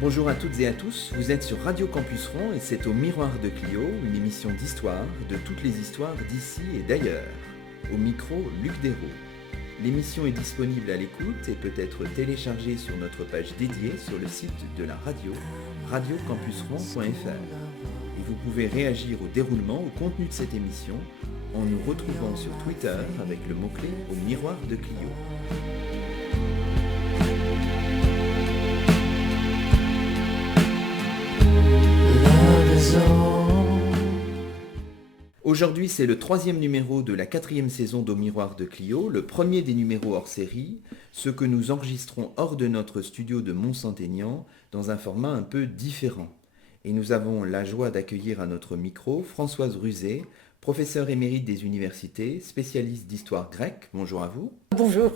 Bonjour à toutes et à tous, vous êtes sur Radio Campus Rouen et c'est au Miroir de Clio, une émission d'histoire de toutes les histoires d'ici et d'ailleurs. Au micro, Luc Dérault. L'émission est disponible à l'écoute et peut être téléchargée sur notre page dédiée sur le site de la radio, radiocampusrouen.fr. Et vous pouvez réagir au déroulement, au contenu de cette émission en nous retrouvant sur Twitter avec le mot-clé au Miroir de Clio. Aujourd'hui, c'est le 3e numéro de la 4e saison d'Au Miroir de Clio, le premier des numéros hors série, ce que nous enregistrons hors de notre studio de Mont-Saint-Aignan, dans un format un peu différent. Et nous avons la joie d'accueillir à notre micro Françoise Ruzet, professeure émérite des universités, spécialiste d'histoire grecque. Bonjour à vous. Bonjour.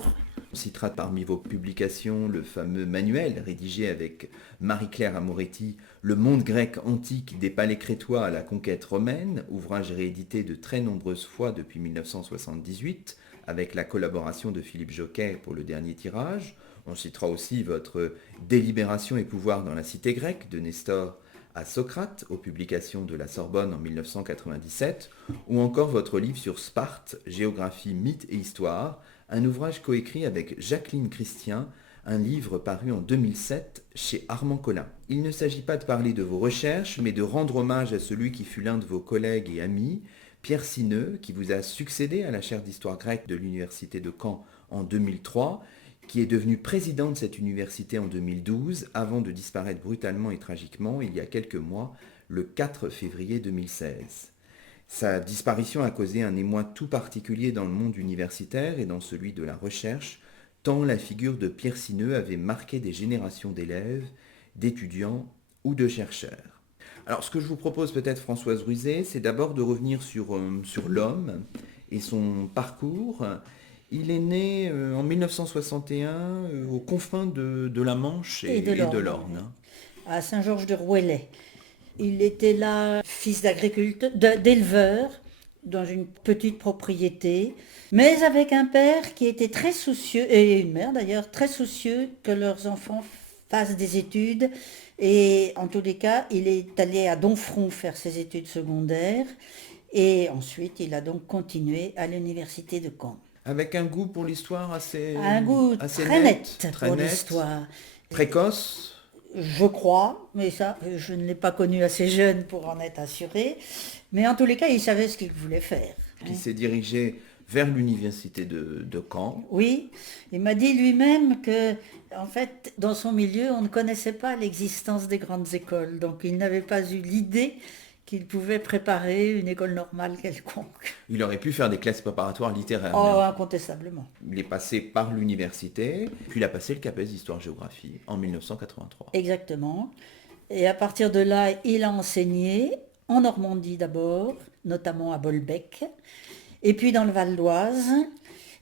On citera parmi vos publications le fameux manuel rédigé avec Marie-Claire Amoretti, Le monde grec antique des palais crétois à la conquête romaine, ouvrage réédité de très nombreuses fois depuis 1978, avec la collaboration de Philippe Jocquet pour le dernier tirage. On citera aussi votre Délibération et pouvoir dans la cité grecque de Nestor à Socrate, aux publications de la Sorbonne en 1997, ou encore votre livre sur Sparte, Géographie, mythe et histoire, un ouvrage coécrit avec Jacqueline Christian, un livre paru en 2007 chez Armand Collin. Il ne s'agit pas de parler de vos recherches, mais de rendre hommage à celui qui fut l'un de vos collègues et amis, Pierre Sineux, qui vous a succédé à la chaire d'histoire grecque de l'université de Caen en 2003, qui est devenu président de cette université en 2012, avant de disparaître brutalement et tragiquement il y a quelques mois, le 4 février 2016. Sa disparition a causé un émoi tout particulier dans le monde universitaire et dans celui de la recherche, tant la figure de Pierre Sineux avait marqué des générations d'élèves, d'étudiants ou de chercheurs. Alors ce que je vous propose peut-être Françoise Ruzet, c'est d'abord de revenir sur l'homme et son parcours. Il est né en 1961 aux confins de la Manche et de l'Orne. À Saint-Georges-de-Rouellay. Il était là, fils d'éleveur, dans une petite propriété, mais avec un père qui était très soucieux, et une mère d'ailleurs, très soucieux que leurs enfants fassent des études. Et en tous les cas, il est allé à Domfront faire ses études secondaires, et ensuite il a donc continué à l'université de Caen. Avec un goût pour l'histoire assez très net pour net, l'histoire. Précoce. Je crois, mais ça, je ne l'ai pas connu assez jeune pour en être assuré. Mais en tous les cas, il savait ce qu'il voulait faire. Qui s'est dirigé vers l'université de Caen. Oui, il m'a dit lui-même que, en fait, dans son milieu, on ne connaissait pas l'existence des grandes écoles. Donc, il n'avait pas eu l'idée qu'il pouvait préparer une école normale quelconque. Il aurait pu faire des classes préparatoires littéraires. Oh, incontestablement. Il est passé par l'université, puis il a passé le CAPES d'Histoire-Géographie en 1983. Exactement. Et à partir de là, il a enseigné en Normandie d'abord, notamment à Bolbec, et puis dans le Val d'Oise.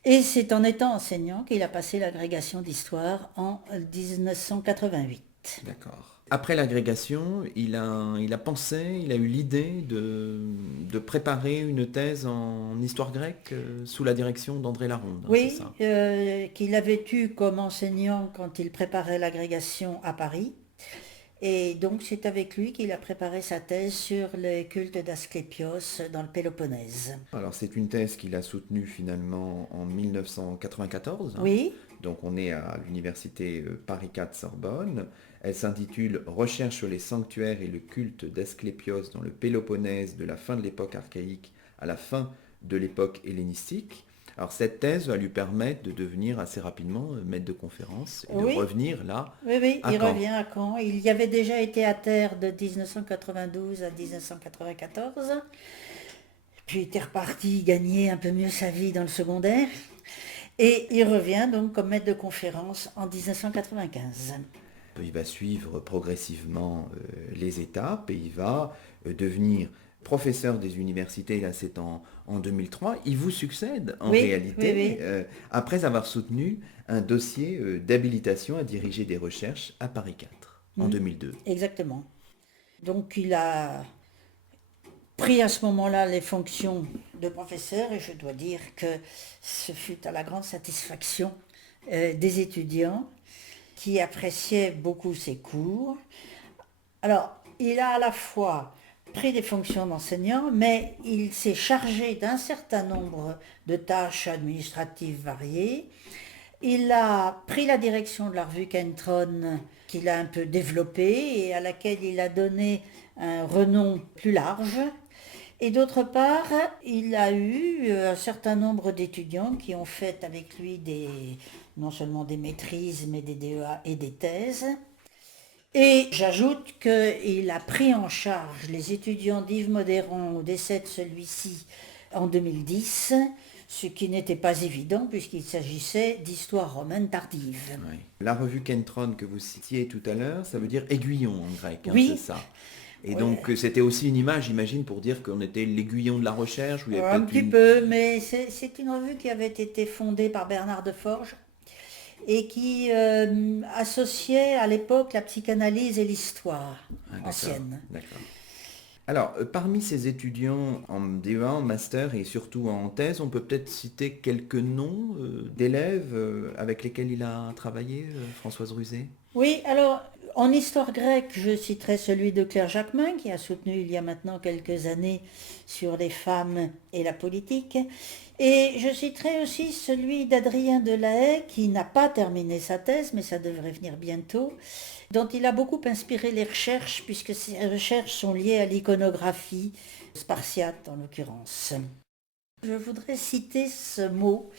Et c'est en étant enseignant qu'il a passé l'agrégation d'histoire en 1988. D'accord. Après l'agrégation, il a eu l'idée de préparer une thèse en histoire grecque sous la direction d'André Laronde. Oui, c'est ça qu'il avait eu comme enseignant quand il préparait l'agrégation à Paris. Et donc c'est avec lui qu'il a préparé sa thèse sur les cultes d'Asclépios dans le Péloponnèse. Alors c'est une thèse qu'il a soutenue finalement en 1994. Oui. Donc on est à l'université Paris 4 Sorbonne. Elle s'intitule Recherche sur les sanctuaires et le culte d'Asclépios dans le Péloponnèse de la fin de l'époque archaïque à la fin de l'époque hellénistique. Alors cette thèse va lui permettre de devenir assez rapidement maître de conférence et de revenir là. Oui, il revient à Caen. Il y avait déjà été à terre de 1992 à 1994. Puis il était reparti gagner un peu mieux sa vie dans le secondaire. Et il revient donc comme maître de conférence en 1995. Il va suivre progressivement les étapes et il va devenir professeur des universités, là c'est en 2003. Il vous succède en réalité, après avoir soutenu un dossier d'habilitation à diriger des recherches à Paris 4 en 2002. Exactement. Donc il a pris à ce moment-là les fonctions de professeur et je dois dire que ce fut à la grande satisfaction des étudiants qui appréciait beaucoup ses cours. Alors, il a à la fois pris des fonctions d'enseignant, mais il s'est chargé d'un certain nombre de tâches administratives variées. Il a pris la direction de la revue Kentron, qu'il a un peu développée et à laquelle il a donné un renom plus large. Et d'autre part, il a eu un certain nombre d'étudiants qui ont fait avec lui non seulement des maîtrises, mais des DEA et des thèses. Et j'ajoute qu'il a pris en charge les étudiants d'Yves Modéron au décès de celui-ci en 2010, ce qui n'était pas évident puisqu'il s'agissait d'histoire romaine tardive. Oui. La revue Kentron que vous citiez tout à l'heure, ça veut dire aiguillon en grec, oui. C'est ça. Et donc c'était aussi une image, j'imagine, pour dire qu'on était l'aiguillon de la recherche. Un petit peu, mais c'est une revue qui avait été fondée par Bernard Deforges et qui associait à l'époque la psychanalyse et l'histoire ancienne. D'accord. Alors, parmi ces étudiants en DEA, en master et surtout en thèse, on peut peut-être citer quelques noms d'élèves avec lesquels il a travaillé, Françoise Ruzé ? Oui, alors en histoire grecque, je citerai celui de Claire Jacquemin, qui a soutenu il y a maintenant quelques années sur les femmes et la politique. Et je citerai aussi celui d'Adrien Delahaye, qui n'a pas terminé sa thèse, mais ça devrait venir bientôt, dont il a beaucoup inspiré les recherches, puisque ces recherches sont liées à l'iconographie spartiate en l'occurrence. Je voudrais citer ce mot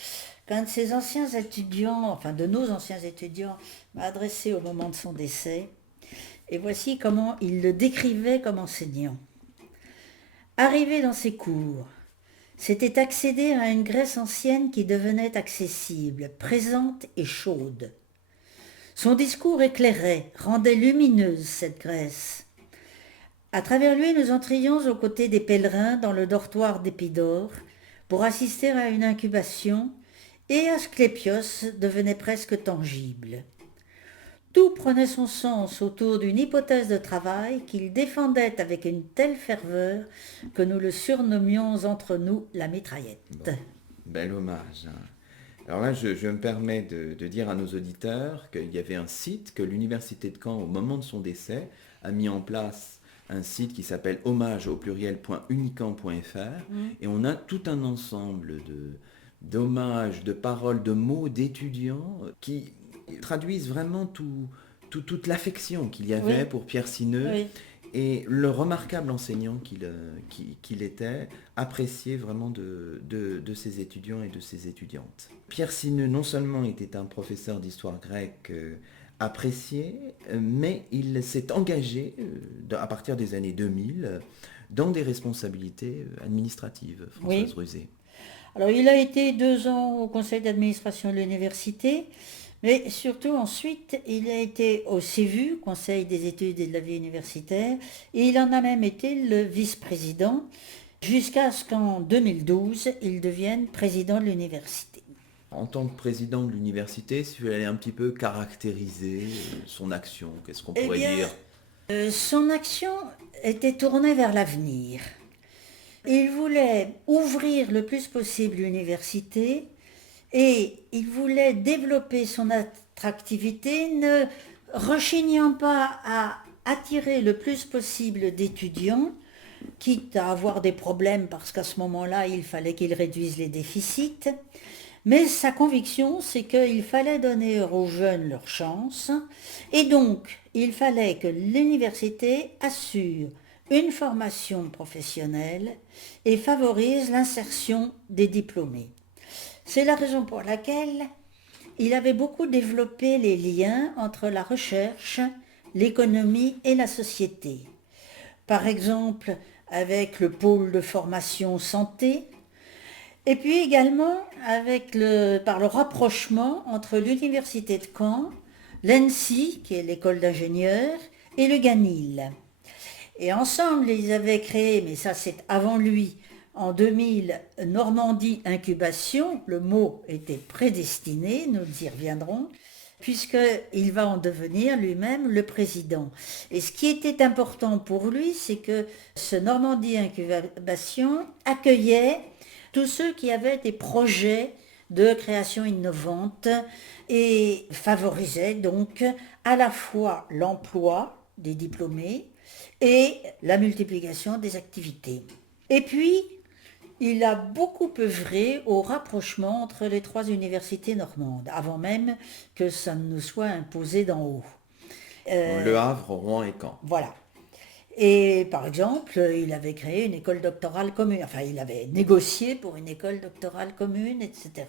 qu'un de ses anciens étudiants, enfin de nos anciens étudiants, m'a adressé au moment de son décès. Et voici comment il le décrivait comme enseignant. Arrivé dans ses cours, c'était accéder à une Grèce ancienne qui devenait accessible, présente et chaude. Son discours éclairait, rendait lumineuse cette Grèce. À travers lui, nous entrions aux côtés des pèlerins dans le dortoir d'Épidore pour assister à une incubation, et Asclépios devenait presque tangible. Tout prenait son sens autour d'une hypothèse de travail qu'il défendait avec une telle ferveur que nous le surnommions entre nous la mitraillette. Bon, bel hommage. Alors là, je me permets de dire à nos auditeurs qu'il y avait un site que l'Université de Caen, au moment de son décès, a mis en place un site qui s'appelle hommage au pluriel.unicamp.fr et on a tout un ensemble d'hommages, de paroles, de mots d'étudiants qui traduisent vraiment toute l'affection qu'il y avait pour Pierre Sineux et le remarquable enseignant qu'il était, apprécié vraiment de ses étudiants et de ses étudiantes. Pierre Sineux non seulement était un professeur d'histoire grecque apprécié, mais il s'est engagé à partir des années 2000 dans des responsabilités administratives, Françoise Ruzé. Alors il a été 2 ans au conseil d'administration de l'université, mais surtout ensuite il a été au CEVU, Conseil des études et de la vie universitaire, et il en a même été le vice-président, jusqu'à ce qu'en 2012 il devienne président de l'université. En tant que président de l'université, si vous allez un petit peu caractériser son action, qu'est-ce qu'on pourrait dire ? Son action était tournée vers l'avenir. Il voulait ouvrir le plus possible l'université et il voulait développer son attractivité, ne rechignant pas à attirer le plus possible d'étudiants, quitte à avoir des problèmes parce qu'à ce moment-là, il fallait qu'il réduise les déficits. Mais sa conviction, c'est qu'il fallait donner aux jeunes leur chance et donc il fallait que l'université assure une formation professionnelle et favorise l'insertion des diplômés. C'est la raison pour laquelle il avait beaucoup développé les liens entre la recherche, l'économie et la société. Par exemple, avec le pôle de formation santé, et puis également par le rapprochement entre l'université de Caen, l'ENSI, qui est l'école d'ingénieurs, et le GANIL. Et ensemble, ils avaient créé, mais ça c'est avant lui, en 2000, Normandie Incubation, le mot était prédestiné, nous y reviendrons, puisqu'il va en devenir lui-même le président. Et ce qui était important pour lui, c'est que ce Normandie Incubation accueillait tous ceux qui avaient des projets de création innovante et favorisait donc à la fois l'emploi des diplômés et la multiplication des activités. Et puis, il a beaucoup œuvré au rapprochement entre les 3 universités normandes, avant même que ça ne nous soit imposé d'en haut. Le Havre, Rouen et Caen. Voilà. Et par exemple, il avait créé une école doctorale commune, enfin il avait négocié pour une école doctorale commune, etc.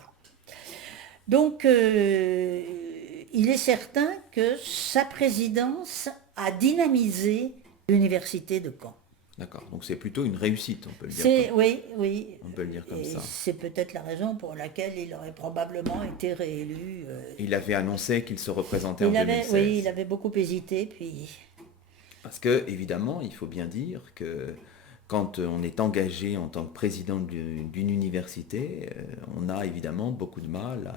Donc il est certain que sa présidence a dynamisé l'université de Caen. D'accord, donc c'est plutôt une réussite, on peut le dire. Oui. On peut le dire comme Et ça. c'est peut-être la raison pour laquelle il aurait probablement été réélu. Il avait annoncé qu'il se représentait en 2016. Oui, il avait beaucoup hésité, puis... Parce que, évidemment, il faut bien dire que quand on est engagé en tant que président d'une université, on a évidemment beaucoup de mal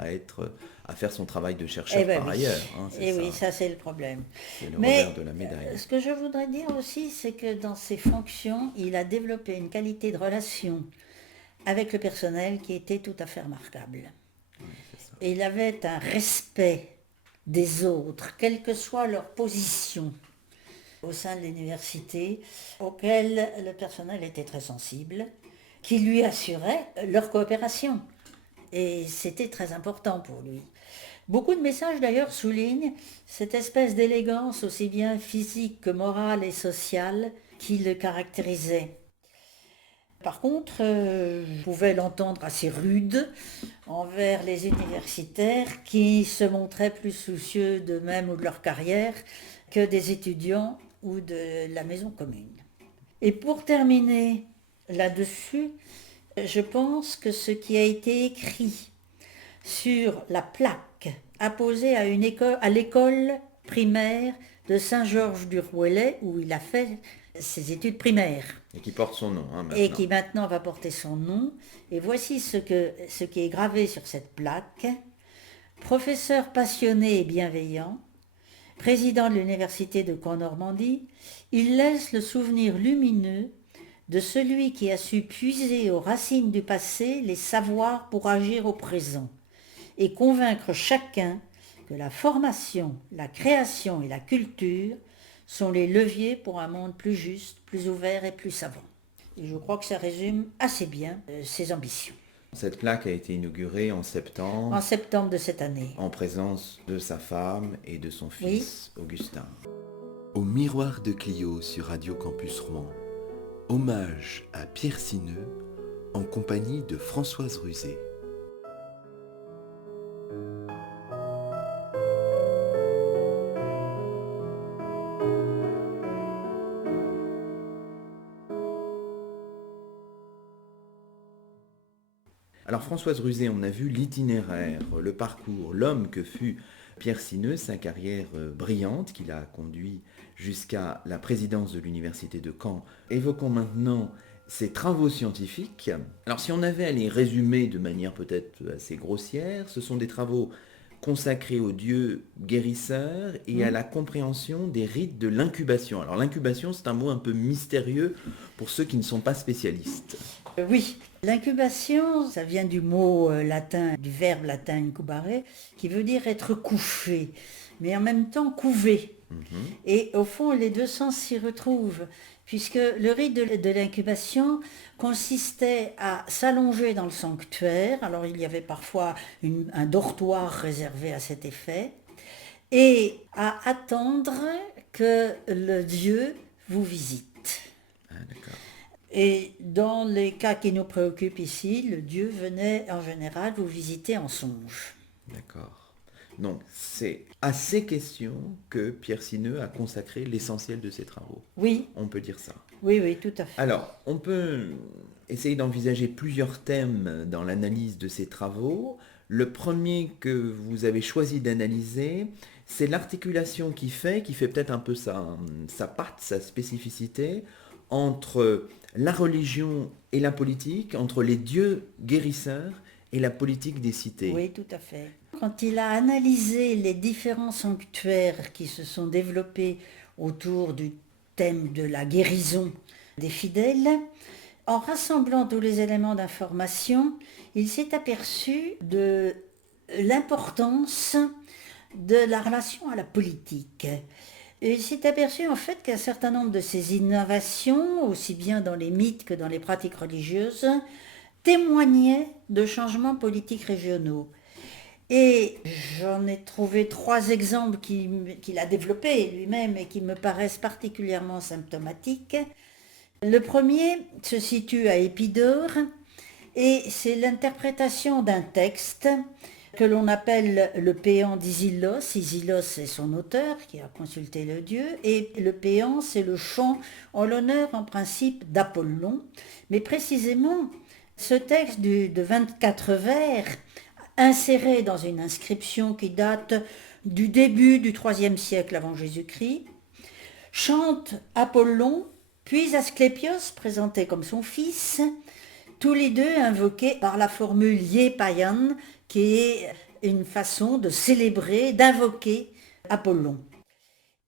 à faire son travail de chercheur par ailleurs. Hein, oui, ça c'est le problème. C'est le revers de la médaille. Ce que je voudrais dire aussi, c'est que dans ses fonctions, il a développé une qualité de relation avec le personnel qui était tout à fait remarquable. Et il avait un respect des autres, quelle que soit leur position au sein de l'université, auquel le personnel était très sensible, qui lui assurait leur coopération. Et c'était très important pour lui. Beaucoup de messages d'ailleurs soulignent cette espèce d'élégance aussi bien physique que morale et sociale qui le caractérisait. Par contre, je pouvais l'entendre assez rude envers les universitaires qui se montraient plus soucieux d'eux-mêmes ou de leur carrière que des étudiants ou de la maison commune. Et pour terminer là-dessus, je pense que ce qui a été écrit sur la plaque apposée à l'école primaire de Saint-Georges-du-Rouellay, où il a fait ses études primaires. Et qui porte son nom. Maintenant. Et qui maintenant va porter son nom. Et voici ce qui est gravé sur cette plaque. Professeur passionné et bienveillant, président de l'université de Caen-Normandie, il laisse le souvenir lumineux de celui qui a su puiser aux racines du passé les savoirs pour agir au présent et convaincre chacun que la formation, la création et la culture sont les leviers pour un monde plus juste, plus ouvert et plus savant. Et je crois que ça résume assez bien ses ambitions. Cette plaque a été inaugurée en septembre. En septembre de cette année. En présence de sa femme et de son fils, Augustin. Au miroir de Clio sur Radio Campus Rouen, hommage à Pierre Sineux en compagnie de Françoise Ruzet. Alors Françoise Ruzet, on a vu l'itinéraire, le parcours, l'homme que fut Pierre Sineux, sa carrière brillante qui l'a conduit jusqu'à la présidence de l'université de Caen. Évoquons maintenant ses travaux scientifiques. Alors si on avait à les résumer de manière peut-être assez grossière, ce sont des travaux consacrés au Dieu guérisseur et à la compréhension des rites de l'incubation. Alors l'incubation, c'est un mot un peu mystérieux pour ceux qui ne sont pas spécialistes. Oui, l'incubation, ça vient du mot latin, du verbe latin incubare, qui veut dire être couché, mais en même temps couvé. Et au fond, les deux sens s'y retrouvent, puisque le rite de l'incubation consistait à s'allonger dans le sanctuaire, alors il y avait parfois un dortoir réservé à cet effet, et à attendre que le Dieu vous visite. Ah, d'accord. Et dans les cas qui nous préoccupent ici, le Dieu venait en général vous visiter en songe. D'accord. Donc c'est à ces questions que Pierre Sineux a consacré l'essentiel de ses travaux. Oui. On peut dire ça. Oui, tout à fait. Alors, on peut essayer d'envisager plusieurs thèmes dans l'analyse de ces travaux. Le premier que vous avez choisi d'analyser, c'est l'articulation qui fait peut-être un peu sa patte, sa spécificité, entre la religion et la politique, entre les dieux guérisseurs et la politique des cités. Oui, tout à fait. Quand il a analysé les différents sanctuaires qui se sont développés autour du thème de la guérison des fidèles, En rassemblant tous les éléments d'information, il s'est aperçu de l'importance de la relation à la politique. Et il s'est aperçu en fait qu'un certain nombre de ces innovations, aussi bien dans les mythes que dans les pratiques religieuses, témoignaient de changements politiques régionaux. Et j'en ai trouvé 3 exemples qu'il a développés lui-même et qui me paraissent particulièrement symptomatiques. Le premier se situe à Épidaure et c'est l'interprétation d'un texte que l'on appelle le péant d'Isilos. Isilos est son auteur qui a consulté le dieu, et le péant c'est le chant en l'honneur en principe d'Apollon. Mais précisément, ce texte de 24 vers, inséré dans une inscription qui date du début du IIIe siècle avant Jésus-Christ, chante Apollon, puis Asclépios, présenté comme son fils, tous les deux invoqués par la formule Iepaion, qui est une façon de célébrer, d'invoquer Apollon.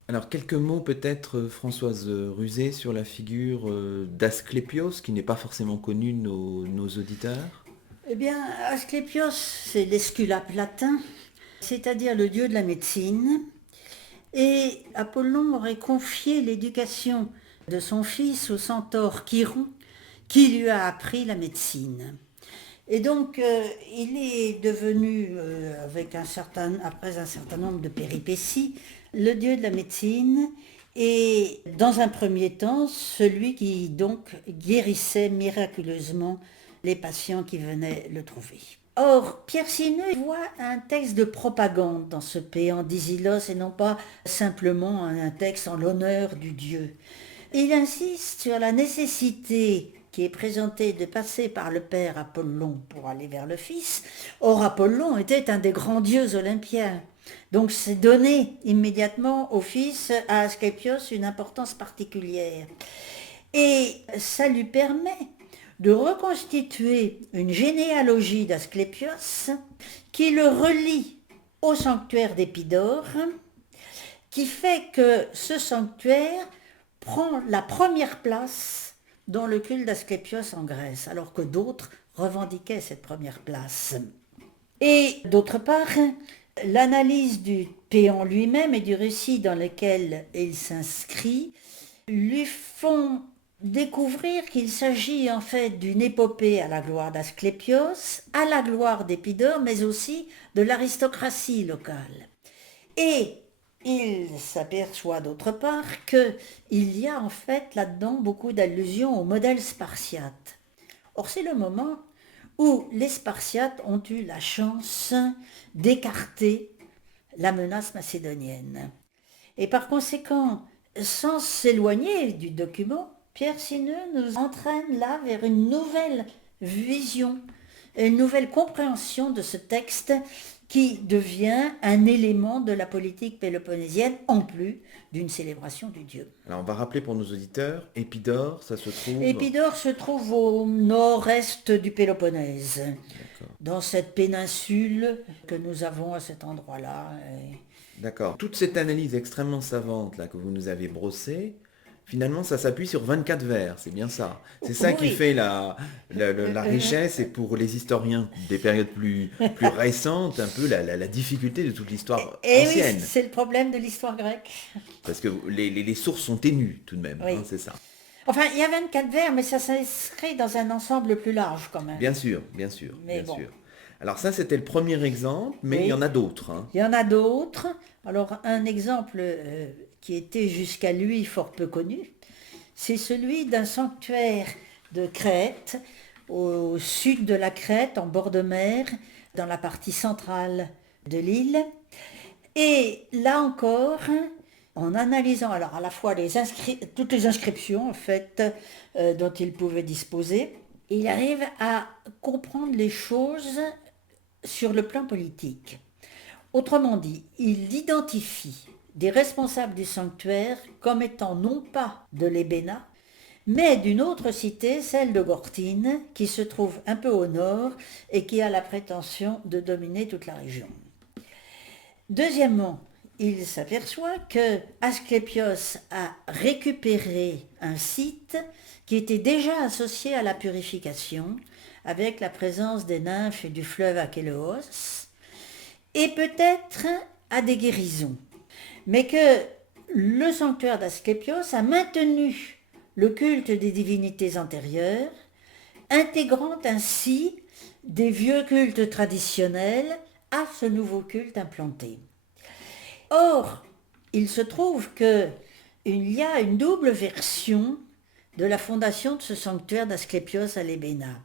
Alors quelques mots peut-être, Françoise Ruzet, sur la figure d'Asclépios, qui n'est pas forcément connue de nos auditeurs. Eh bien, Asclépios, c'est l'Esculape latin, c'est-à-dire le dieu de la médecine. Et Apollon aurait confié l'éducation de son fils au centaure Chiron, qui lui a appris la médecine. Et donc, il est devenu, après un certain nombre de péripéties, le dieu de la médecine, et dans un premier temps, celui qui donc guérissait miraculeusement les patients qui venaient le trouver. Or, Pierre Sineux voit un texte de propagande dans ce péant d'Isilos et non pas simplement un texte en l'honneur du dieu. Il insiste sur la nécessité qui est présentée de passer par le père Apollon pour aller vers le fils. Or, Apollon était un des grands dieux olympiens. Donc, c'est donner immédiatement au fils, à Asclépios, une importance particulière. Et ça lui permet de reconstituer une généalogie d'Asclépios qui le relie au sanctuaire d'Épidaure, qui fait que ce sanctuaire prend la première place dans le culte d'Asclépios en Grèce, alors que d'autres revendiquaient cette première place. Et d'autre part, l'analyse du péant lui-même et du récit dans lequel il s'inscrit lui font découvrir qu'il s'agit en fait d'une épopée à la gloire d'Asclépios, à la gloire d'Épidaure, mais aussi de l'aristocratie locale. Et il s'aperçoit d'autre part qu'il y a en fait là-dedans beaucoup d'allusions au modèle spartiate. Or, c'est le moment où les Spartiates ont eu la chance d'écarter la menace macédonienne. Et par conséquent, sans s'éloigner du document, Pierre Sineux nous entraîne là vers une nouvelle vision, une nouvelle compréhension de ce texte qui devient un élément de la politique péloponnésienne en plus d'une célébration du dieu. Alors on va rappeler pour nos auditeurs, Épidaure, ça se trouve... Épidaure se trouve au nord-est du Péloponnèse, dans cette péninsule que nous avons à cet endroit-là. D'accord. Toute cette analyse extrêmement savante là, que vous nous avez brossée, finalement, ça s'appuie sur 24 vers, c'est bien ça. C'est ça qui fait la richesse, et pour les historiens des périodes plus récentes, un peu la difficulté de toute l'histoire ancienne. Oui, c'est le problème de l'histoire grecque. Parce que les sources sont ténues tout de même, oui. C'est ça. Enfin, il y a 24 vers, mais ça s'inscrit dans un ensemble plus large quand même. Bien sûr. Alors ça, c'était le premier exemple, mais il y en a d'autres. Il y en a d'autres. Alors, un exemple qui était jusqu'à lui fort peu connu, c'est celui d'un sanctuaire de Crète, au sud de la Crète, en bord de mer, dans la partie centrale de l'île. Et là encore, en analysant alors à la fois toutes les inscriptions en fait, dont il pouvait disposer, il arrive à comprendre les choses sur le plan politique. Autrement dit, il identifie des responsables du sanctuaire comme étant non pas de l'Ébéna, mais d'une autre cité, celle de Gortine, qui se trouve un peu au nord et qui a la prétention de dominer toute la région. Deuxièmement, il s'aperçoit que Asclépios a récupéré un site qui était déjà associé à la purification, avec la présence des nymphes et du fleuve Achéléos, et peut-être à des guérisons. Mais que le sanctuaire d'Asclépios a maintenu le culte des divinités antérieures, intégrant ainsi des vieux cultes traditionnels à ce nouveau culte implanté. Or, il se trouve qu'il y a une double version de la fondation de ce sanctuaire d'Asclépios à l'Ébéna.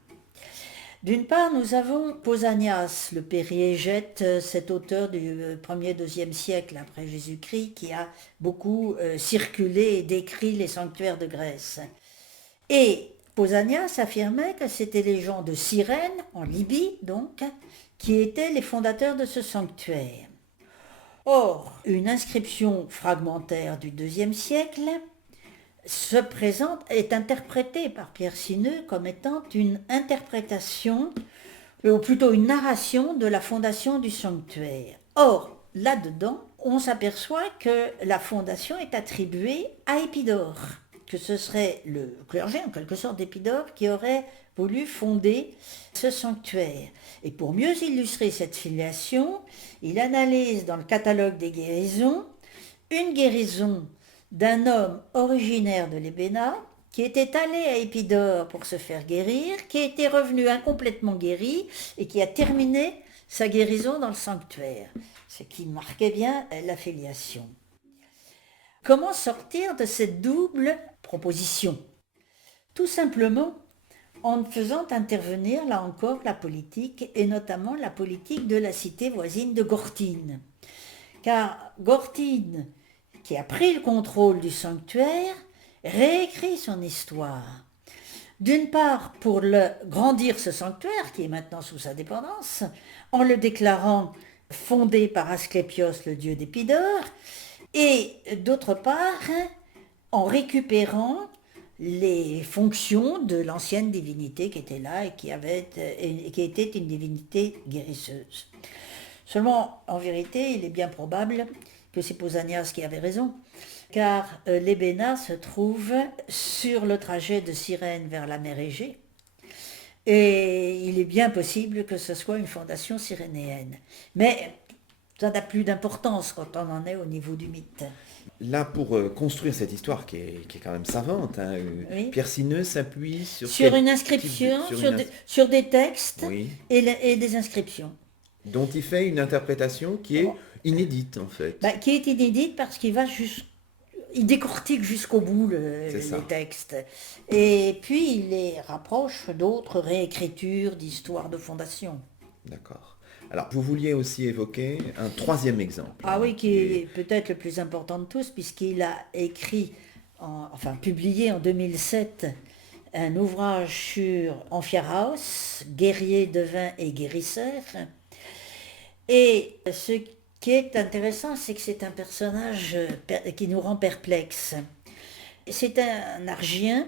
D'une part, nous avons Pausanias, le périégète, cet auteur du 1er-2e siècle après Jésus-Christ, qui a beaucoup circulé et décrit les sanctuaires de Grèce. Et Pausanias affirmait que c'étaient les gens de Cyrène, en Libye donc, qui étaient les fondateurs de ce sanctuaire. Or, une inscription fragmentaire du IIe siècle se présente, est interprétée par Pierre Sineux comme étant une interprétation, ou plutôt une narration de la fondation du sanctuaire. Or, là-dedans, on s'aperçoit que la fondation est attribuée à Épidore, que ce serait le clergé, en quelque sorte d'Épidore, qui aurait voulu fonder ce sanctuaire. Et pour mieux illustrer cette filiation, il analyse dans le catalogue des guérisons une guérison d'un homme originaire de l'Ébéna qui était allé à Épidore pour se faire guérir, qui était revenu incomplètement guéri et qui a terminé sa guérison dans le sanctuaire, ce qui marquait bien la filiation. Comment sortir de cette double proposition? Tout simplement en faisant intervenir, là encore, la politique, et notamment la politique de la cité voisine de Gortine. Car Gortine, qui a pris le contrôle du sanctuaire, réécrit son histoire. D'une part, pour grandir ce sanctuaire, qui est maintenant sous sa dépendance, en le déclarant fondé par Asclépios, le dieu d'Épidore, et d'autre part, en récupérant les fonctions de l'ancienne divinité qui était là et qui était une divinité guérisseuse. Seulement, en vérité, il est bien probable que c'est Pausanias qui avait raison, car l'Ébéna se trouve sur le trajet de Cyrène vers la mer Égée, et il est bien possible que ce soit une fondation cyrénéenne. Mais ça n'a plus d'importance quand on en est au niveau du mythe. Là, pour construire cette histoire qui est quand même savante, hein, Oui. Pierre Sineux s'appuie sur une inscription, sur des textes, oui, et des inscriptions. dont il fait une interprétation qui est inédite en fait. Qui est inédite parce qu'il il décortique jusqu'au bout les textes. Et puis il les rapproche d'autres réécritures d'histoires de fondation. D'accord. Alors, vous vouliez aussi évoquer un troisième exemple. Ah oui, qui est peut-être le plus important de tous, puisqu'il a publié en 2007 un ouvrage sur Amphiaraos, guerrier, devin et guérisseur. Et ce qui est intéressant, c'est que c'est un personnage qui nous rend perplexes. C'est un Argien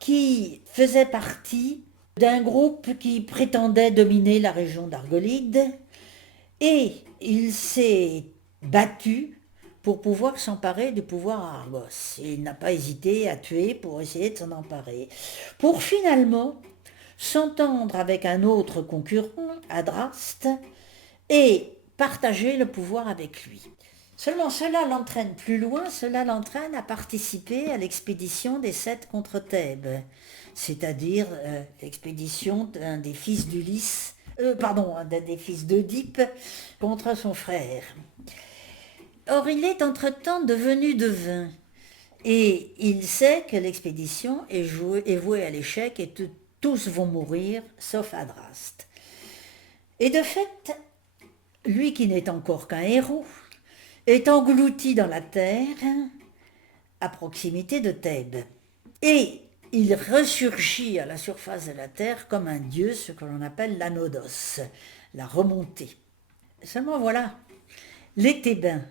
qui faisait partie d'un groupe qui prétendait dominer la région d'Argolide, et il s'est battu pour pouvoir s'emparer du pouvoir à Argos. Il n'a pas hésité à tuer pour essayer de s'en emparer, pour finalement s'entendre avec un autre concurrent, Adraste, et partager le pouvoir avec lui. Seulement cela l'entraîne plus loin, cela l'entraîne à participer à l'expédition des Sept contre Thèbes, c'est-à-dire l'expédition d'un des fils d'Ulysse, d'un des fils d'Œdipe contre son frère. Or, il est entre-temps devenu devin, et il sait que l'expédition est vouée à l'échec et que tous vont mourir, sauf Adraste. Et de fait, lui qui n'est encore qu'un héros, est englouti dans la terre à proximité de Thèbes. Et il ressurgit à la surface de la terre comme un dieu, ce que l'on appelle l'anodos, la remontée. Seulement voilà, les Thébains,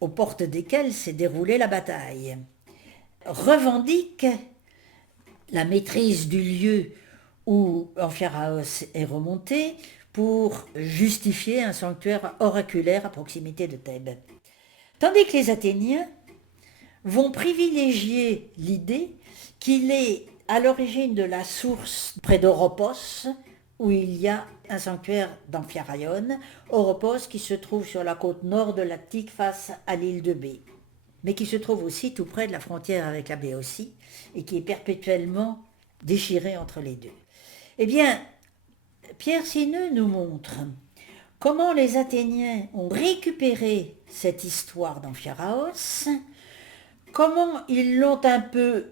aux portes desquels s'est déroulée la bataille, revendiquent la maîtrise du lieu où Amphiaraos est remonté pour justifier un sanctuaire oraculaire à proximité de Thèbes. Tandis que les Athéniens vont privilégier l'idée qu'il est à l'origine de la source près d'Oropos, où il y a un sanctuaire d'Amphiaraïon, Oropos qui se trouve sur la côte nord de l'Attique face à l'île de Bé, mais qui se trouve aussi tout près de la frontière avec la Béotie et qui est perpétuellement déchirée entre les deux. Eh bien, Pierre Sineux nous montre comment les Athéniens ont récupéré cette histoire d'Amphiaraos, comment ils l'ont un peu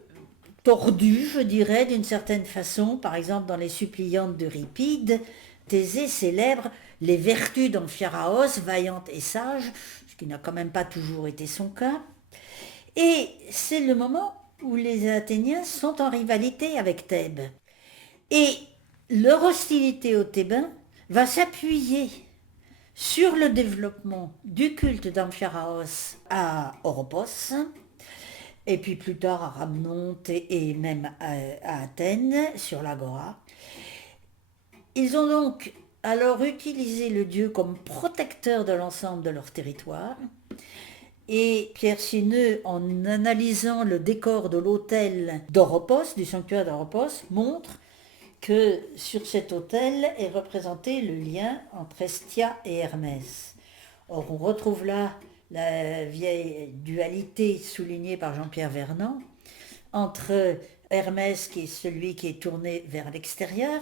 tordue, je dirais, d'une certaine façon. Par exemple, dans les suppliantes d'Euripide, Thésée célèbre les vertus d'Amphiaraos, vaillante et sage, ce qui n'a quand même pas toujours été son cas. Et c'est le moment où les Athéniens sont en rivalité avec Thèbes. Et leur hostilité aux Thébains va s'appuyer sur le développement du culte d'Amphiaraos à Oropos, et puis plus tard à Rhamnonte et même à Athènes, sur l'Agora. Ils ont donc alors utilisé le dieu comme protecteur de l'ensemble de leur territoire. Et Pierre Sineux, en analysant le décor de l'autel d'Oropos, du sanctuaire d'Oropos, montre que sur cet autel est représenté le lien entre Hestia et Hermès. Or, on retrouve là la vieille dualité soulignée par Jean-Pierre Vernant entre Hermès, qui est celui qui est tourné vers l'extérieur,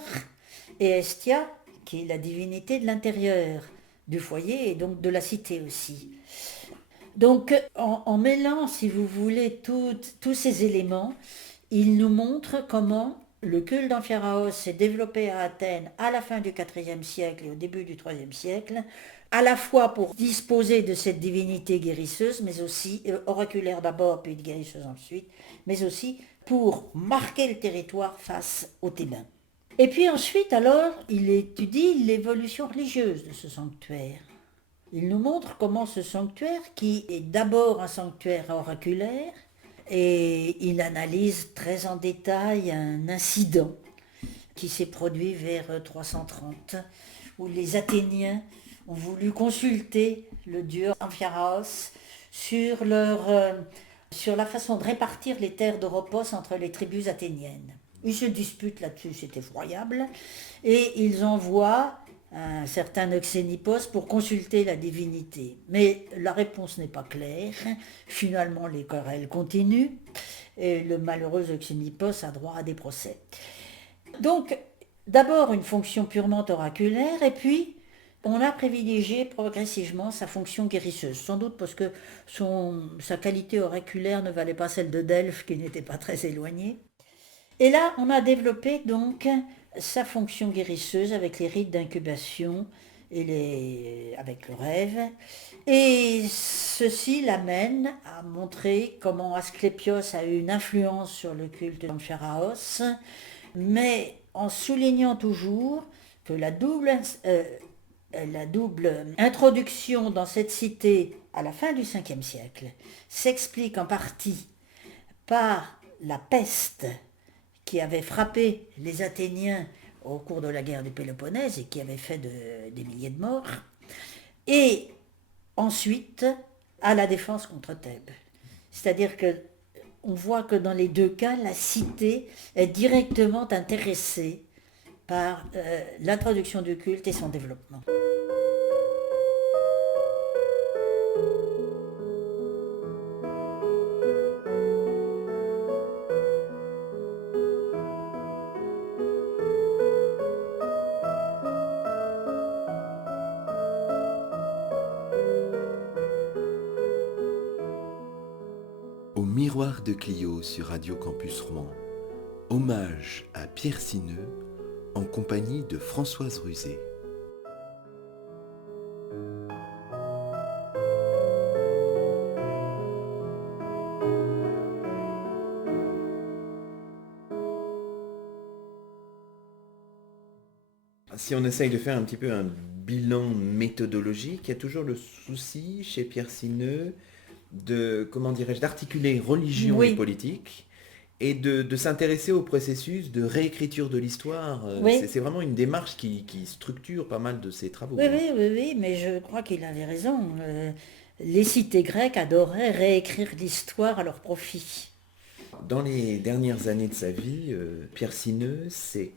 et Hestia, qui est la divinité de l'intérieur, du foyer et donc de la cité aussi. Donc, en mêlant, si vous voulez, tous ces éléments, il nous montre comment le culte d'Amphiaraos s'est développé à Athènes à la fin du IVe siècle et au début du IIIe siècle, à la fois pour disposer de cette divinité guérisseuse, mais aussi oraculaire d'abord, puis guérisseuse ensuite, mais aussi pour marquer le territoire face aux Thébains. Et puis ensuite, alors, il étudie l'évolution religieuse de ce sanctuaire. Il nous montre comment ce sanctuaire, qui est d'abord un sanctuaire oraculaire, et il analyse très en détail un incident qui s'est produit vers 330, où les Athéniens ont voulu consulter le dieu Amphiaraos sur la façon de répartir les terres d'Oropos entre les tribus athéniennes. Ils se disputent là-dessus, c'est effroyable, et ils envoient un certain Oxénipos pour consulter la divinité. Mais la réponse n'est pas claire. Finalement, les querelles continuent et le malheureux Oxénipos a droit à des procès. Donc, d'abord une fonction purement oraculaire, et puis on a privilégié progressivement sa fonction guérisseuse, sans doute parce que sa qualité oraculaire ne valait pas celle de Delphes, qui n'était pas très éloignée. Et là, on a développé donc sa fonction guérisseuse avec les rites d'incubation et avec le rêve. Et ceci l'amène à montrer comment Asclépios a eu une influence sur le culte d'Amphiaraos, mais en soulignant toujours que la double introduction dans cette cité à la fin du Ve siècle s'explique en partie par la peste qui avait frappé les Athéniens au cours de la guerre du Péloponnèse et qui avait fait des milliers de morts, et ensuite à la défense contre Thèbes. C'est-à-dire qu'on voit que dans les deux cas, la cité est directement intéressée par l'introduction du culte et son développement. Au miroir de Clio sur Radio Campus Rouen, hommage à Pierre Sineux en compagnie de Françoise Ruzet. Si on essaye de faire un petit peu un bilan méthodologique, il y a toujours le souci chez Pierre Sineux d'articuler religion et politique, et de s'intéresser au processus de réécriture de l'histoire. Oui, C'est vraiment une démarche qui structure pas mal de ses travaux, oui, hein. oui, oui, oui, mais je crois qu'il avait raison. Les cités grecques adoraient réécrire l'histoire à leur profit. Dans les dernières années de sa vie, Pierre Sineux s'est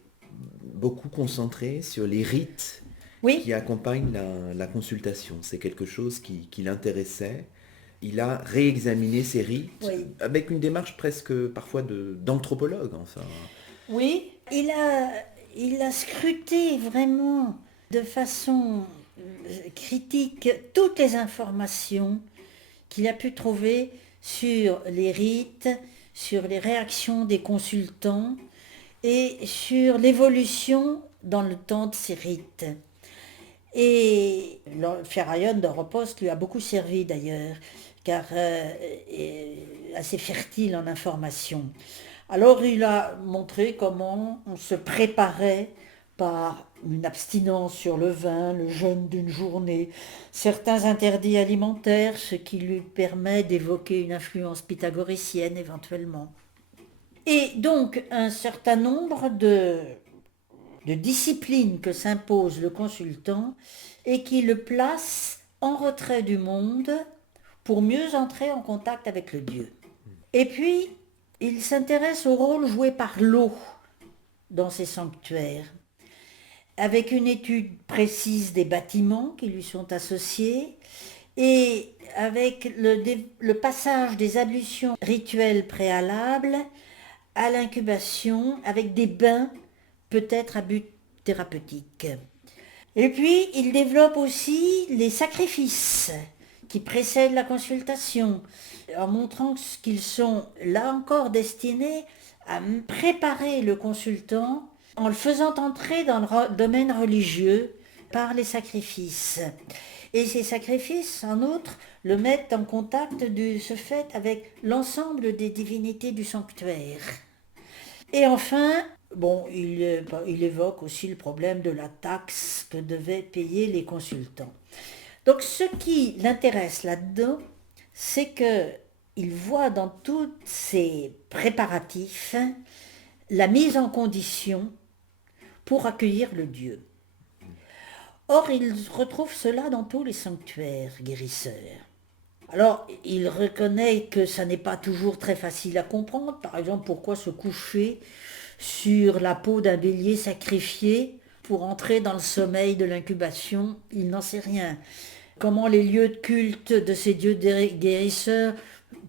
beaucoup concentré sur les rites Oui, qui accompagnent la consultation. C'est quelque chose qui l'intéressait. Il a réexaminé ces rites oui, avec une démarche presque parfois d'anthropologue, enfin. oui. Il a scruté vraiment de façon critique toutes les informations qu'il a pu trouver sur les rites, sur les réactions des consultants et sur l'évolution dans le temps de ces rites. Et le Ferraillon d'Europos lui a beaucoup servi d'ailleurs, car est assez fertile en informations. Alors il a montré comment on se préparait par une abstinence sur le vin, le jeûne d'une journée, certains interdits alimentaires, ce qui lui permet d'évoquer une influence pythagoricienne éventuellement. Et donc un certain nombre de discipline que s'impose le consultant et qui le place en retrait du monde pour mieux entrer en contact avec le Dieu. Et puis, il s'intéresse au rôle joué par l'eau dans ces sanctuaires, avec une étude précise des bâtiments qui lui sont associés et avec le passage des ablutions rituelles préalables à l'incubation avec des bains peut-être à but thérapeutique. Et puis, il développe aussi les sacrifices qui précèdent la consultation, en montrant qu'ils sont là encore destinés à préparer le consultant en le faisant entrer dans le domaine religieux par les sacrifices. Et ces sacrifices, en outre, le mettent en contact de ce fait avec l'ensemble des divinités du sanctuaire. Et enfin, bon, il évoque aussi le problème de la taxe que devaient payer les consultants. Donc ce qui l'intéresse là-dedans, c'est que il voit dans tous ces préparatifs la mise en condition pour accueillir le Dieu. Or, il retrouve cela dans tous les sanctuaires guérisseurs. Alors, il reconnaît que ça n'est pas toujours très facile à comprendre. Par exemple, pourquoi se coucher sur la peau d'un bélier sacrifié pour entrer dans le sommeil de l'incubation, il n'en sait rien. Comment les lieux de culte de ces dieux guérisseurs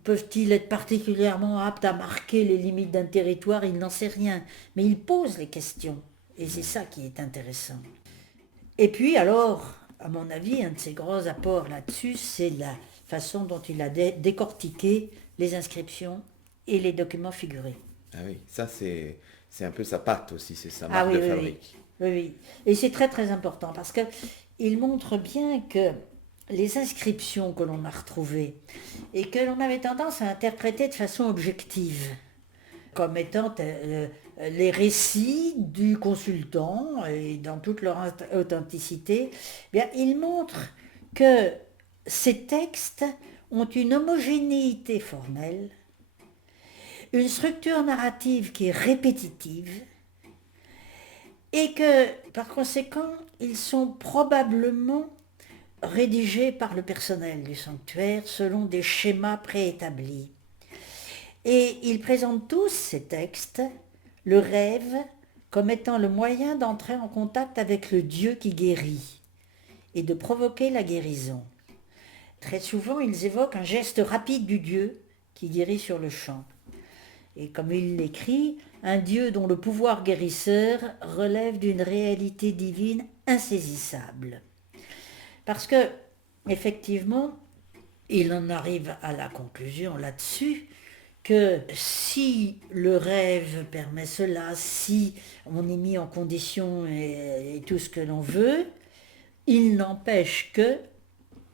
peuvent-ils être particulièrement aptes à marquer les limites d'un territoire, il n'en sait rien. Mais il pose les questions. Et c'est ça qui est intéressant. Et puis alors, à mon avis, un de ses grands apports là-dessus, c'est la façon dont il a décortiqué les inscriptions et les documents figurés. Ah oui, ça c'est un peu sa patte aussi, c'est sa Ah marque oui, de oui, fabrique. oui, oui, oui. Et c'est très très important parce que il montre bien que les inscriptions que l'on a retrouvées et que l'on avait tendance à interpréter de façon objective, comme étant les récits du consultant et dans toute leur authenticité, eh bien, il montre que ces textes ont une homogénéité formelle, une structure narrative qui est répétitive, et que par conséquent, ils sont probablement rédigés par le personnel du sanctuaire selon des schémas préétablis. Et ils présentent tous ces textes, le rêve, comme étant le moyen d'entrer en contact avec le Dieu qui guérit et de provoquer la guérison. Très souvent, ils évoquent un geste rapide du Dieu qui guérit sur le champ. Et comme il l'écrit, un Dieu dont le pouvoir guérisseur relève d'une réalité divine insaisissable. Parce que, effectivement, il en arrive à la conclusion là-dessus que si le rêve permet cela, si on est mis en condition et tout ce que l'on veut, il n'empêche que,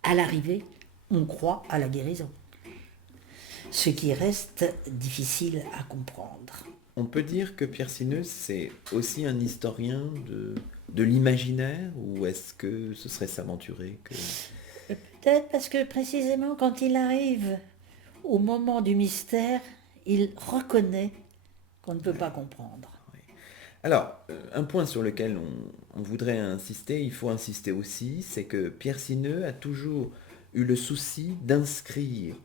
à l'arrivée, on croit à la guérison. Ce qui reste difficile à comprendre. On peut dire que Pierre Sineux, c'est aussi un historien de l'imaginaire, ou est-ce que ce serait s'aventurer que... Peut-être parce que précisément quand il arrive au moment du mystère, il reconnaît qu'on ne peut pas comprendre. Alors, un point sur lequel on voudrait insister, il faut insister aussi, c'est que Pierre Sineux a toujours eu le souci d'inscrire,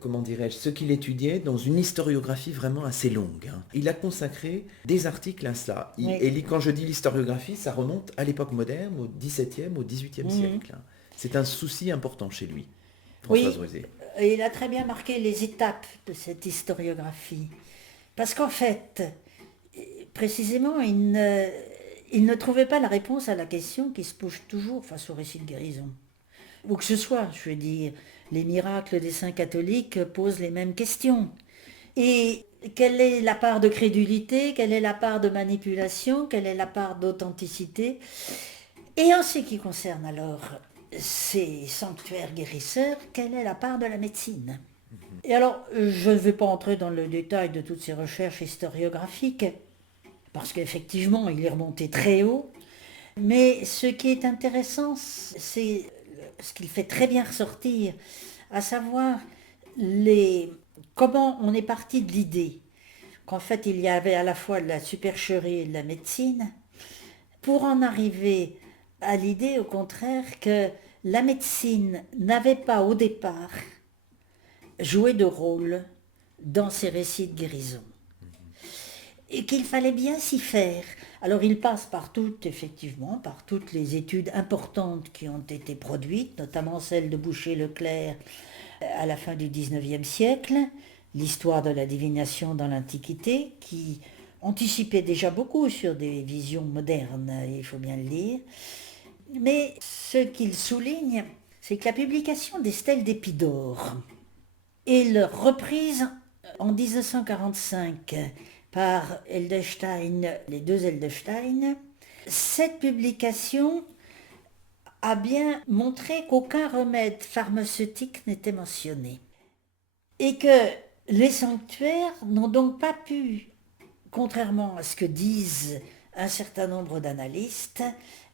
comment dirais-je, ce qu'il étudiait dans une historiographie vraiment assez longue. Il a consacré des articles à cela. Oui. Et quand je dis l'historiographie, ça remonte à l'époque moderne, au XVIIe, au XVIIIe siècle. C'est un souci important chez lui, Françoise Ruzé. Et il a très bien marqué les étapes de cette historiographie. Parce qu'en fait, précisément, il ne trouvait pas la réponse à la question qui se pose toujours face au récit de guérison. Où que ce soit, je veux dire, les miracles des saints catholiques posent les mêmes questions. Et quelle est la part de crédulité, quelle est la part de manipulation, quelle est la part d'authenticité? Et en ce qui concerne alors ces sanctuaires guérisseurs, quelle est la part de la médecine? Et alors, je ne vais pas entrer dans le détail de toutes ces recherches historiographiques, parce qu'effectivement, il est remonté très haut. Mais ce qui est intéressant, c'est ce qu'il fait très bien ressortir, à savoir comment on est parti de l'idée qu'en fait il y avait à la fois de la supercherie et de la médecine, pour en arriver à l'idée au contraire que la médecine n'avait pas au départ joué de rôle dans ces récits de guérison. Et qu'il fallait bien s'y faire. Alors il passe par toutes les études importantes qui ont été produites, notamment celle de Boucher-Leclerc à la fin du XIXe siècle, l'histoire de la divination dans l'Antiquité, qui anticipait déjà beaucoup sur des visions modernes, il faut bien le dire. Mais ce qu'il souligne, c'est que la publication des stèles d'Épidore et leur reprise en 1945 par Edelstein, les deux Edelstein, cette publication a bien montré qu'aucun remède pharmaceutique n'était mentionné. Et que les sanctuaires n'ont donc pas pu, contrairement à ce que disent un certain nombre d'analystes,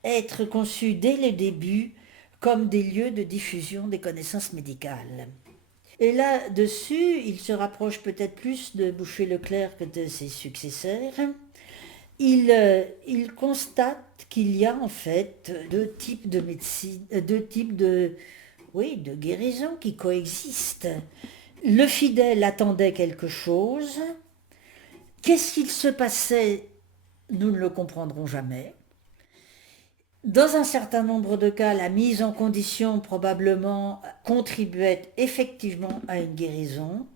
être conçus dès le début comme des lieux de diffusion des connaissances médicales. Et là-dessus, il se rapproche peut-être plus de Boucher-Leclerc que de ses successeurs. Il constate qu'il y a en fait deux types de médecine, de guérison qui coexistent. Le fidèle attendait quelque chose. Qu'est-ce qu'il se passait? Nous ne le comprendrons jamais. Dans un certain nombre de cas, la mise en condition probablement contribuait effectivement à une guérison.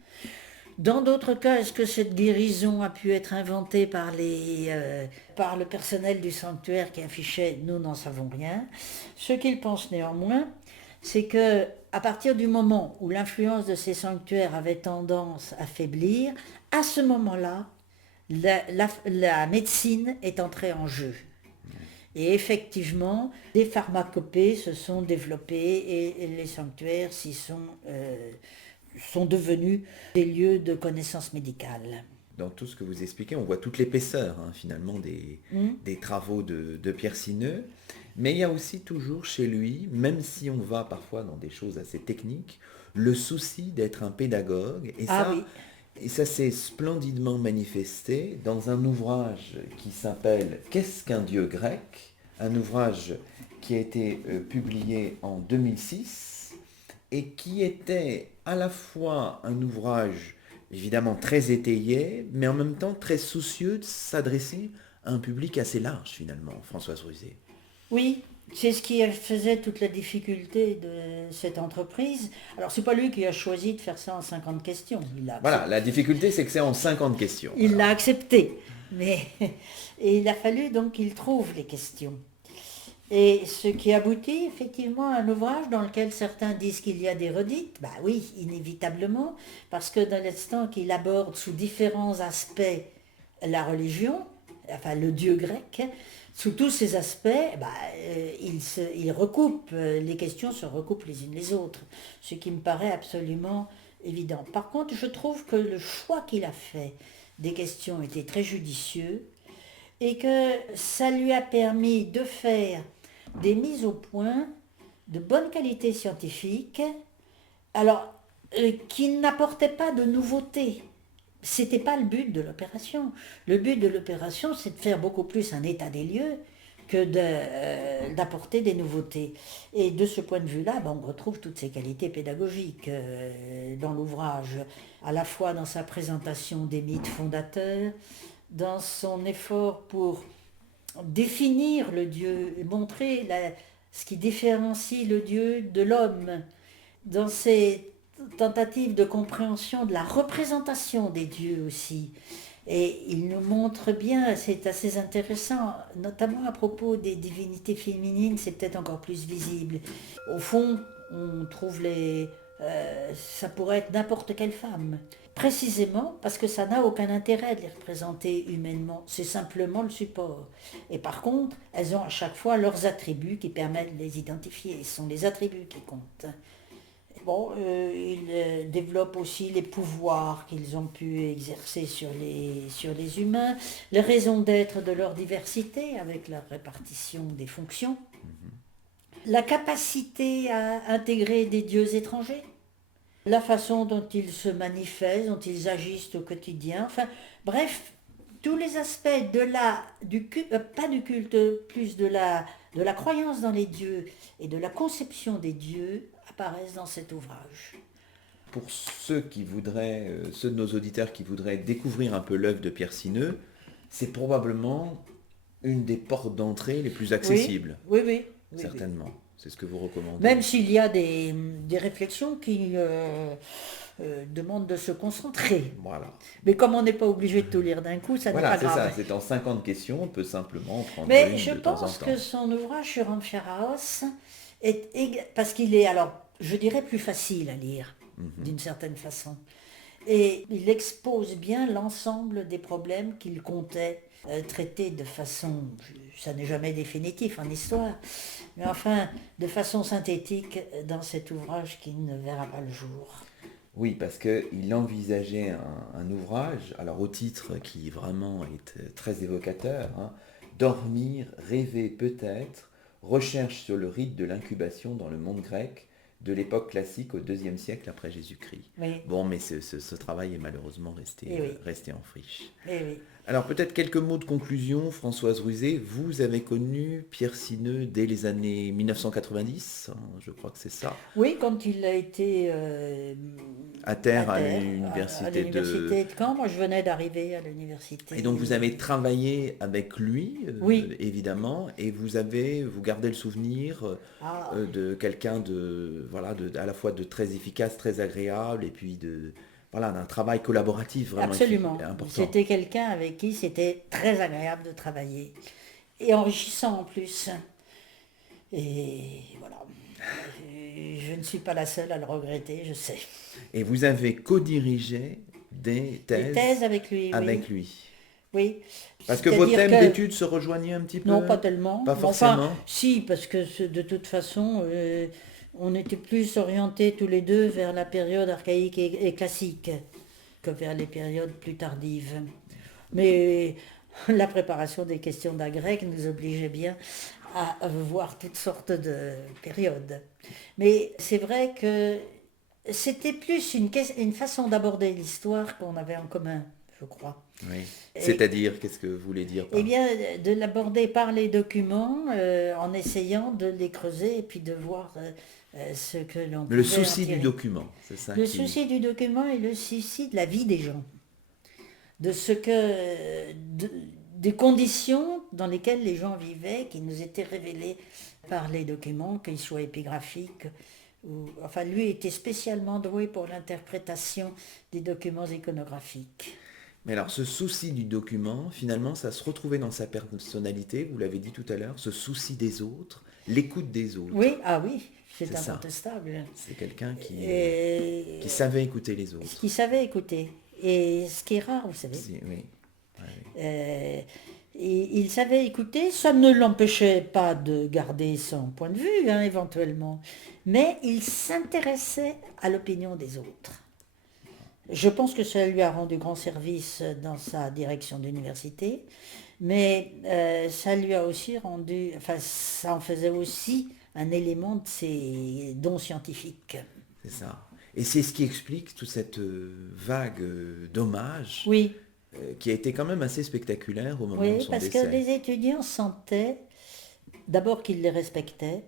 Dans d'autres cas, est-ce que cette guérison a pu être inventée par le personnel du sanctuaire qui affichait? Nous n'en savons rien. Ce qu'il pense néanmoins, c'est que à partir du moment où l'influence de ces sanctuaires avait tendance à faiblir, à ce moment-là, la médecine est entrée en jeu. Et effectivement, des pharmacopées se sont développées et les sanctuaires sont devenus des lieux de connaissance médicale. Dans tout ce que vous expliquez, on voit toute l'épaisseur finalement des travaux de Pierre Sineux. Mais il y a aussi toujours chez lui, même si on va parfois dans des choses assez techniques, le souci d'être un pédagogue. Et ça s'est splendidement manifesté dans un ouvrage qui s'appelle « Qu'est-ce qu'un dieu grec ?», un ouvrage qui a été publié en 2006 et qui était à la fois un ouvrage évidemment très étayé, mais en même temps très soucieux de s'adresser à un public assez large finalement, Françoise Ruzé. Oui, c'est ce qui faisait toute la difficulté de cette entreprise. Alors, c'est pas lui qui a choisi de faire ça en 50 questions. Voilà, la difficulté, c'est que c'est en 50 questions. Il l'a accepté. Et il a fallu donc qu'il trouve les questions. Et ce qui aboutit effectivement à un ouvrage dans lequel certains disent qu'il y a des redites. Bah oui, inévitablement, parce que dans l'instant qu'il aborde sous différents aspects la religion, enfin le dieu grec, sous tous ces aspects, il recoupe, les questions se recoupent les unes les autres, ce qui me paraît absolument évident. Par contre, je trouve que le choix qu'il a fait des questions était très judicieux et que ça lui a permis de faire des mises au point de bonne qualité scientifique, alors qui n'apportaient pas de nouveautés, C'était pas le but de l'opération. Le but de l'opération, c'est de faire beaucoup plus un état des lieux que d'apporter des nouveautés. Et de ce point de vue-là, on retrouve toutes ces qualités pédagogiques dans l'ouvrage, à la fois dans sa présentation des mythes fondateurs, dans son effort pour définir le Dieu, montrer ce qui différencie le Dieu de l'homme, dans ses tentatives de compréhension de la représentation des dieux aussi. Et il nous montre bien, c'est assez intéressant, notamment à propos des divinités féminines, c'est peut-être encore plus visible. Au fond, on trouve ça pourrait être n'importe quelle femme. Précisément parce que ça n'a aucun intérêt de les représenter humainement, c'est simplement le support. Et par contre, elles ont à chaque fois leurs attributs qui permettent de les identifier, ce sont les attributs qui comptent. Ils développent aussi les pouvoirs qu'ils ont pu exercer sur les humains, les raisons d'être de leur diversité avec la répartition des fonctions, la capacité à intégrer des dieux étrangers, la façon dont ils se manifestent, dont ils agissent au quotidien, enfin bref, tous les aspects pas du culte, plus de la croyance dans les dieux et de la conception des dieux apparaissent dans cet ouvrage. Pour ceux de nos auditeurs qui voudraient découvrir un peu l'œuvre de Pierre Sineux, c'est probablement une des portes d'entrée les plus accessibles. Oui, certainement. Oui. C'est ce que vous recommandez. Même s'il y a des réflexions qui demandent de se concentrer. Voilà. Mais comme on n'est pas obligé de tout lire d'un coup, ça n'est pas grave. Voilà, c'est ça. C'est en 50 questions, on peut simplement prendre Mais une je de temps en temps. pense que son ouvrage sur Amphiaraos parce qu'il est, alors, je dirais plus facile à lire, d'une certaine façon. Et il expose bien l'ensemble des problèmes qu'il comptait traiter de façon, ça n'est jamais définitif en histoire, mais enfin, de façon synthétique dans cet ouvrage qui ne verra pas le jour. Oui, parce qu'il envisageait un ouvrage, alors au titre qui vraiment est très évocateur, Dormir, rêver peut-être, recherche sur le rite de l'incubation dans le monde grec, de l'époque classique au IIe siècle après Jésus-Christ. Oui. Bon, mais ce travail est malheureusement resté en friche. Oui. Alors peut-être quelques mots de conclusion, Françoise Ruzé. Vous avez connu Pierre Sineux dès les années 1990, je crois que c'est ça. Oui, quand il a été à terre à l'université de Caen. Moi, je venais d'arriver à l'université. Et donc vous avez travaillé avec lui, oui. Évidemment, et vous gardez le souvenir de quelqu'un à la fois de très efficace, très agréable, et puis d'un travail collaboratif vraiment absolument important. C'était quelqu'un avec qui c'était très agréable de travailler, et enrichissant en plus. Et voilà. Je ne suis pas la seule à le regretter, je sais. Et vous avez co-dirigé des thèses avec lui. Oui. Parce que vos thèmes d'études se rejoignaient un petit peu? Non, pas tellement. Pas forcément. Enfin, si, parce que de toute façon, on était plus orientés tous les deux vers la période archaïque et classique que vers les périodes plus tardives. Mais la préparation des questions d'un grec nous obligeait bien à voir toutes sortes de périodes. Mais c'est vrai que c'était plus une façon d'aborder l'histoire qu'on avait en commun, je crois. Oui. C'est-à-dire, qu'est-ce que vous voulez dire par... Eh bien, de l'aborder par les documents, en essayant de les creuser et puis de voir ce que l'on pouvait Le souci en tirer. Du document, c'est ça. Le souci du document et le souci de la vie des gens. Des conditions dans lesquelles les gens vivaient, qui nous étaient révélées par les documents, qu'ils soient épigraphiques. Enfin, lui était spécialement doué pour l'interprétation des documents iconographiques. Mais alors, ce souci du document, finalement, ça se retrouvait dans sa personnalité, vous l'avez dit tout à l'heure, ce souci des autres, l'écoute des autres. Oui, c'est incontestable. C'est quelqu'un qui savait écouter les autres. Qui savait écouter. Et ce qui est rare, vous savez. Oui. Et il savait écouter, ça ne l'empêchait pas de garder son point de vue, éventuellement, mais il s'intéressait à l'opinion des autres. Je pense que ça lui a rendu grand service dans sa direction d'université, mais ça lui a aussi rendu, ça en faisait aussi un élément de ses dons scientifiques. C'est ça. Et c'est ce qui explique toute cette vague d'hommages Oui, qui a été quand même assez spectaculaire au moment de oui, son parce que décès. les étudiants sentaient d'abord qu'ils les respectaient,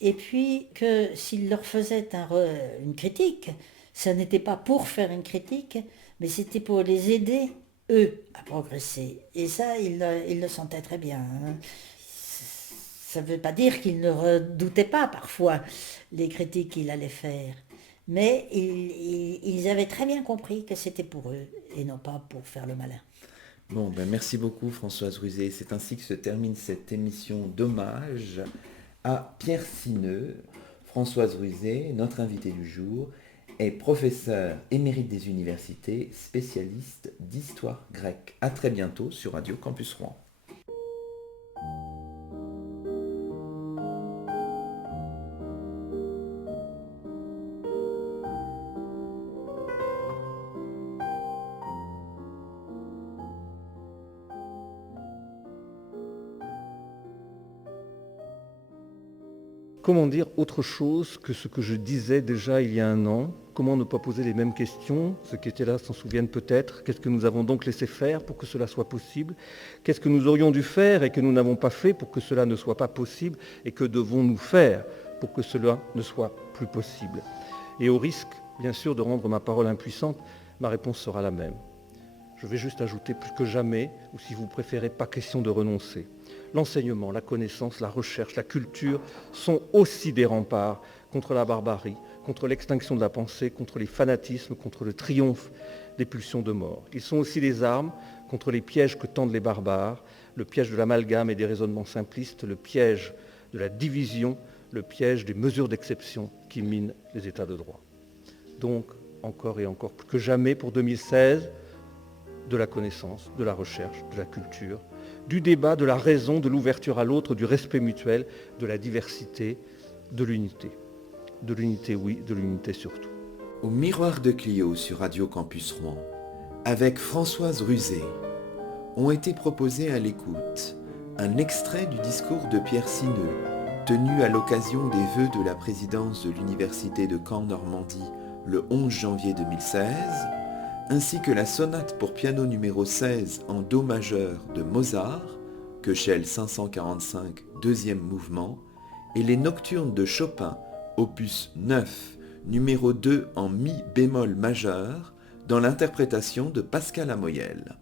et puis que s'ils leur faisaient une critique, ça n'était pas pour faire une critique, mais c'était pour les aider, eux, à progresser. Et ça, ils le sentaient très bien, hein. Ça ne veut pas dire qu'ils ne redoutaient pas parfois les critiques qu'il allait faire. Mais ils avaient très bien compris que c'était pour eux et non pas pour faire le malin. Bon, ben merci beaucoup Françoise Ruzet. C'est ainsi que se termine cette émission d'hommage à Pierre Sineux. Françoise Ruzet, notre invitée du jour, est professeure émérite des universités, spécialiste d'histoire grecque. À très bientôt sur Radio Campus Rouen. Comment dire autre chose que ce que je disais déjà il y a un an? Comment ne pas poser les mêmes questions? Ceux qui étaient là s'en souviennent peut-être. Qu'est-ce que nous avons donc laissé faire pour que cela soit possible? Qu'est-ce que nous aurions dû faire et que nous n'avons pas fait pour que cela ne soit pas possible? Et que devons-nous faire pour que cela ne soit plus possible? Et au risque, bien sûr, de rendre ma parole impuissante, ma réponse sera la même. Je vais juste ajouter plus que jamais, ou si vous préférez, pas question de renoncer. L'enseignement, la connaissance, la recherche, la culture sont aussi des remparts contre la barbarie, contre l'extinction de la pensée, contre les fanatismes, contre le triomphe des pulsions de mort. Ils sont aussi des armes contre les pièges que tendent les barbares, le piège de l'amalgame et des raisonnements simplistes, le piège de la division, le piège des mesures d'exception qui minent les États de droit. Donc, encore et encore, plus que jamais pour 2016, de la connaissance, de la recherche, de la culture, du débat, de la raison, de l'ouverture à l'autre, du respect mutuel, de la diversité, de l'unité. De l'unité, oui, de l'unité surtout. Au Miroir de Clio sur Radio Campus Rouen, avec Françoise Ruzet, ont été proposés à l'écoute un extrait du discours de Pierre Sineux, tenu à l'occasion des vœux de la présidence de l'Université de Caen-Normandie le 11 janvier 2016, ainsi que la sonate pour piano numéro 16 en Do majeur de Mozart, Köchel 545, deuxième mouvement, et les nocturnes de Chopin, opus 9, numéro 2 en mi bémol majeur, dans l'interprétation de Pascal Amoyel.